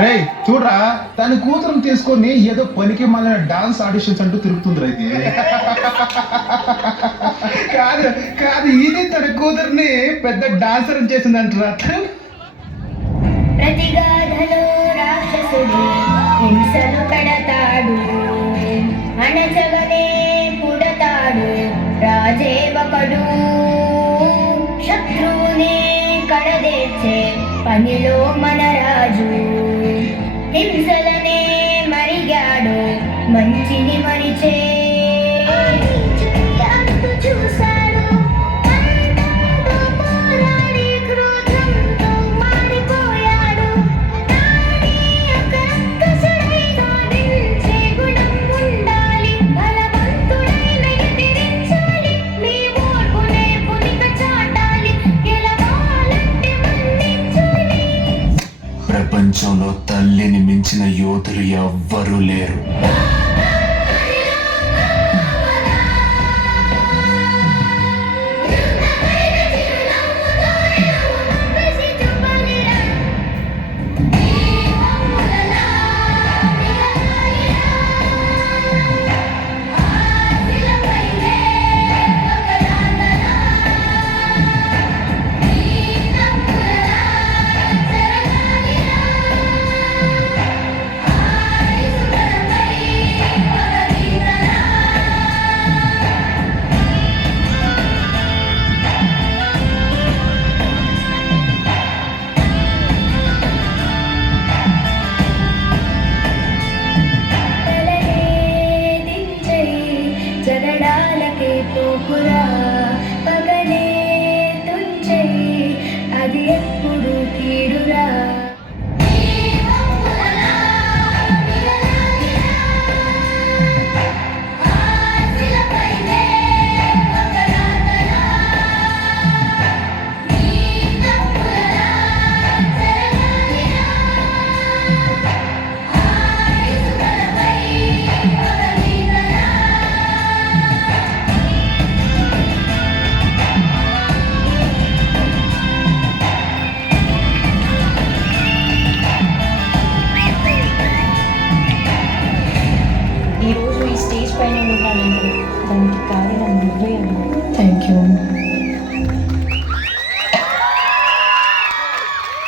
రే చూడరా, తన కూతురుని తీసుకొని ఏదో పనికి మళ్ళీ డాన్స్ ఆడిషన్స్ అంటూ తిరుగుతుంది రైతు. కాదు కాదు, ఇది తన కూతుర్ని పెద్ద డాన్సర్ చేసిందంటారా? ప్రతి గాథలో రాక్షసుడు హింసలు కడతాడు, అణచగనే పుడతాడు రాజేవకుడు. శత్రువుని కడదేర్చే పనిలో మన రాజు, హింసలనే మరిగాడు మంచిని మరిచే. అంతు చూశాడు అంతతో పోరాడి క్రోధంతో మారిపోయాడు. నాని ఒక రక్కసుడైగా నిలిచే గుణం ఉండాలి, బలవంతుడైన ఎదిరించాలి, నీ ఓర్పు నేర్పునిక చాటాలి, గెలవాలంటే మన్నించాలి. ప్రపంచంలో తల్లిని మించిన యోధులు ఎవ్వరూ లేరు. జగడాలకే పోకురా, పగలే తుంచై అది ఎప్పుడు కీడురా. ఈరోజు ఈ స్టేజ్ పైన ఉన్నానంటే దానికి కారణం నువ్వే అమ్మా. Thank you.